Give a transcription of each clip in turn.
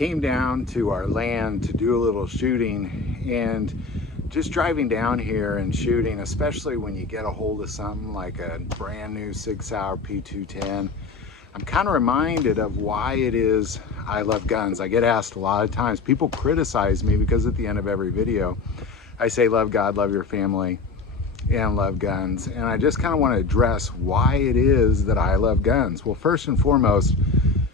came down to our land to do a little shooting, and just driving down here and shooting, especially when you get a hold of something like a brand new Sig Sauer P210, I'm kind of reminded of why it is I love guns. I get asked a lot of times, people criticize me because at the end of every video I say love God, love your family, and love guns. And I just kind of want to address why it is that I love guns. Well, first and foremost,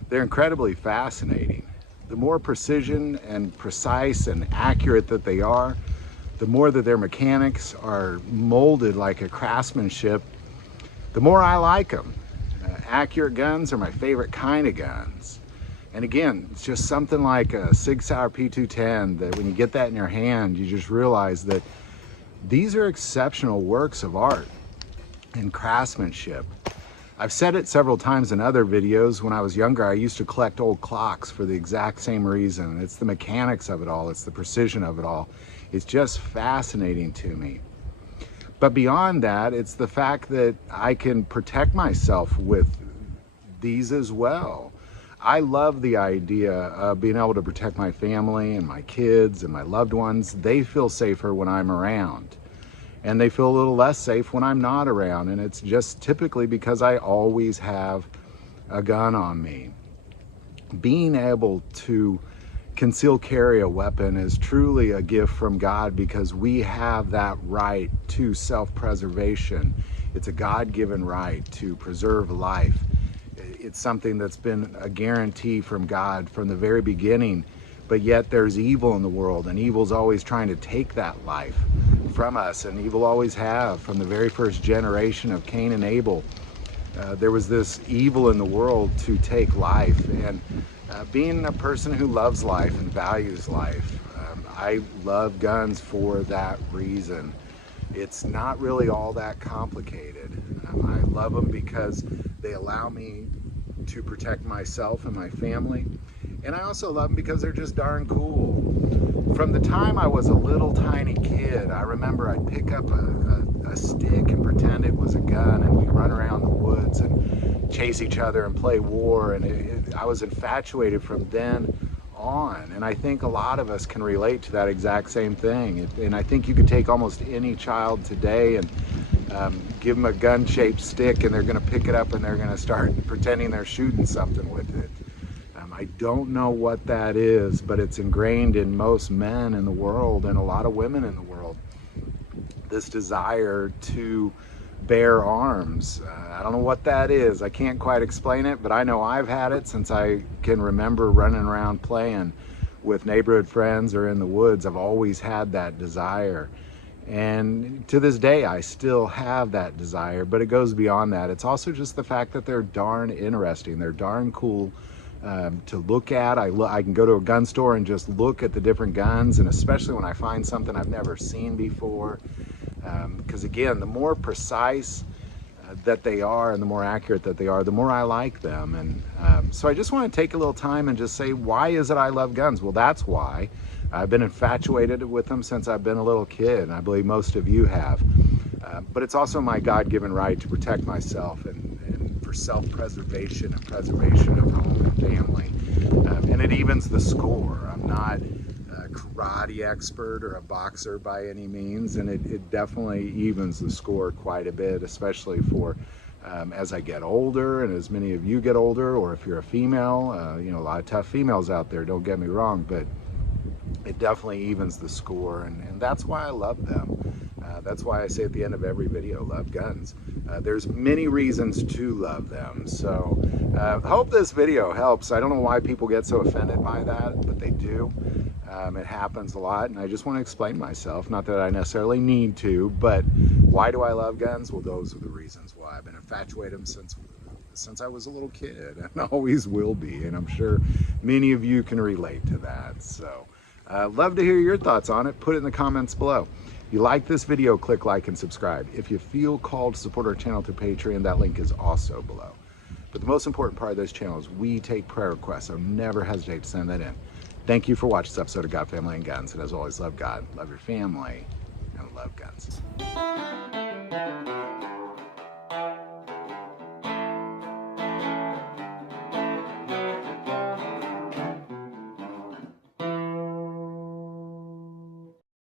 they're incredibly fascinating. The more precision and precise and accurate that they are, the more that their mechanics are molded like a craftsmanship, the more I like them. Accurate guns are my favorite kind of guns. And again, it's just something like a Sig Sauer P210 that when you get that in your hand, you just realize that these are exceptional works of art and craftsmanship. I've said it several times in other videos. When I was younger, I used to collect old clocks for the exact same reason. It's the mechanics of it all. It's the precision of it all. It's just fascinating to me. But beyond that, it's the fact that I can protect myself with these as well. I love the idea of being able to protect my family and my kids and my loved ones. They feel safer when I'm around, and they feel a little less safe when I'm not around. And it's just typically because I always have a gun on me. Being able to conceal carry a weapon is truly a gift from God, because we have that right to self-preservation. It's a God-given right to preserve life. It's something that's been a guarantee from God from the very beginning, but yet there's evil in the world, and evil's always trying to take that life from us, and evil always have. From the very first generation of Cain and Abel, there was this evil in the world to take life. And being a person who loves life and values life, I love guns for that reason. It's not really all that complicated. I love them because they allow me to protect myself and my family. And I also love them because they're just darn cool. From the time I was a little tiny kid, I remember I'd pick up a stick and pretend it was a gun, and we'd run around the woods and chase each other and play war. And I was infatuated from then on. And I think a lot of us can relate to that exact same thing. And I think you could take almost any child today and give them a gun-shaped stick, and they're going to pick it up and they're going to start pretending they're shooting something with it. I don't know what that is, but it's ingrained in most men in the world and a lot of women in the world. This desire to bear arms. I don't know what that is. I can't quite explain it, but I know I've had it since I can remember running around playing with neighborhood friends or in the woods. I've always had that desire. And to this day, I still have that desire, but it goes beyond that. It's also just the fact that they're darn interesting. They're darn cool to look at. I can go to a gun store and just look at the different guns, and especially when I find something I've never seen before. Because again, the more precise that they are and the more accurate that they are, the more I like them. And so I just want to take a little time and just say, why is it I love guns? Well, that's why. I've been infatuated with them since I've been a little kid, and I believe most of you have. But it's also my God-given right to protect myself and for self-preservation and preservation of home and family. And it evens the score. I'm not a karate expert or a boxer by any means, and it definitely evens the score quite a bit, especially for as I get older, and as many of you get older, or if you're a female. You know, a lot of tough females out there, don't get me wrong, but it definitely evens the score, and that's why I love them. That's why I say at the end of every video, love guns. There's many reasons to love them. So I hope this video helps. I don't know why people get so offended by that, but they do. It happens a lot, and I just want to explain myself. Not that I necessarily need to, but why do I love guns? Well, those are the reasons why. I've been infatuated with them since I was a little kid, and always will be, and I'm sure many of you can relate to that. So love to hear your thoughts on it. Put it in the comments below. If you like this video, click like and subscribe. If you feel called to support our channel through Patreon, that link is also below. But the most important part of this channel is we take prayer requests, so never hesitate to send that in. Thank you for watching this episode of God, Family, and Guns. And as always, love God, love your family, and love guns.